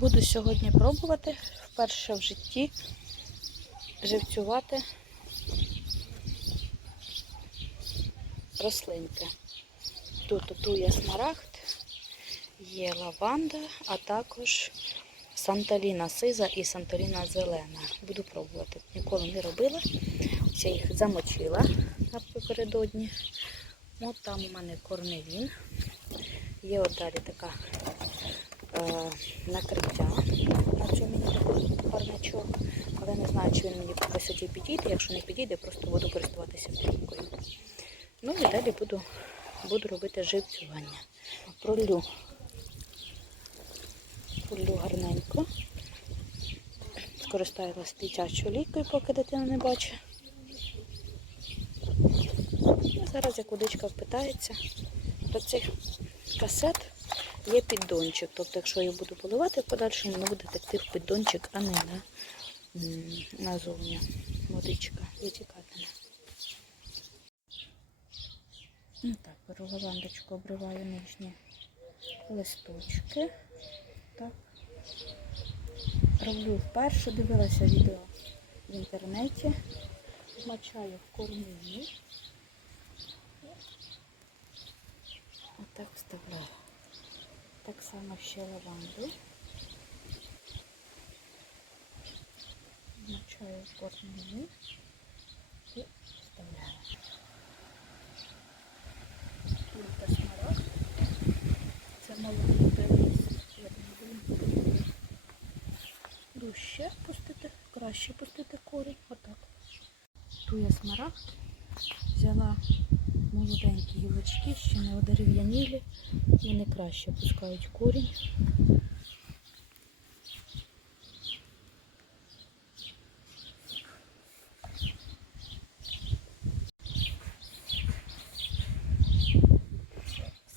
Буду сьогодні пробувати вперше в житті живцювати рослинки. Тут тут є смарагд, є лаванда, а також санталіна сиза і санталіна зелена. Буду пробувати. Ніколи не робила. Ось я їх замочила напередодні. От там у мене корневін. Є от далі така накриття на цьому мені парничок. Але не знаю, чи він мені по висоті підійде. Якщо не підійде, просто буду користуватися плівкою. Ну і далі буду, буду робити живцювання. Пролю. Пролю гарненько. Скористаюся дитячою лікою, поки дитина не бачить. Зараз як водичка впитається, до цих касет є піддончик. Тобто, якщо я буду поливати в подальшому, воно буде текти в піддончик, а не на, назовні водичка витікатиме. Ну так, беру лавандочку, обриваю нижні листочки. Так. Роблю вперше, дивилася відео в інтернеті. Змачаю в кормові. Отак вставляю. Так само ще лаванду. Змачаю в кормові і вставляю. Кулька смарагд. Це молодий привіз. Я думаю, дужче пустити, краще пустити корінь. Отак. Ту я смарагд. Взяла молоденькі гілочки, ще не одерев'янілі. Вони краще пускають корінь.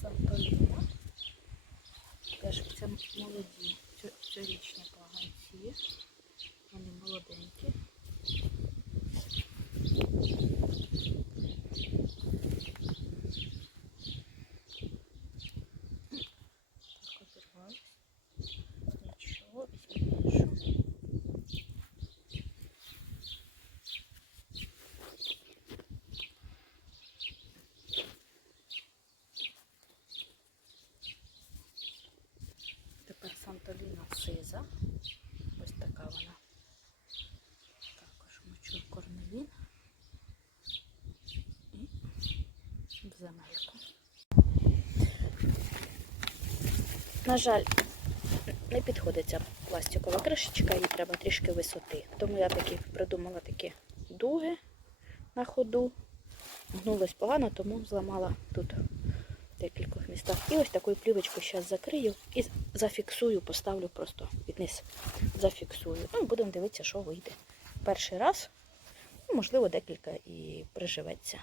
Сантоліна. Теж це молоді, цьо- цьогорічні паганці. Вони молоденькі. Сантоліна. Ось така вона. Також мочу корневін і в земельку. На жаль, не підходить ця пластикова кришечка, їй треба трішки висоти. Тому я таки придумала такі дуги на ходу. Гнулось погано, тому зламала тут декількох містах. І ось таку плівочку зараз закрию і зафіксую, поставлю просто під. Зафіксую. Ну, будемо дивитися, що вийде. Перший раз, ну, можливо, декілька і приживеться.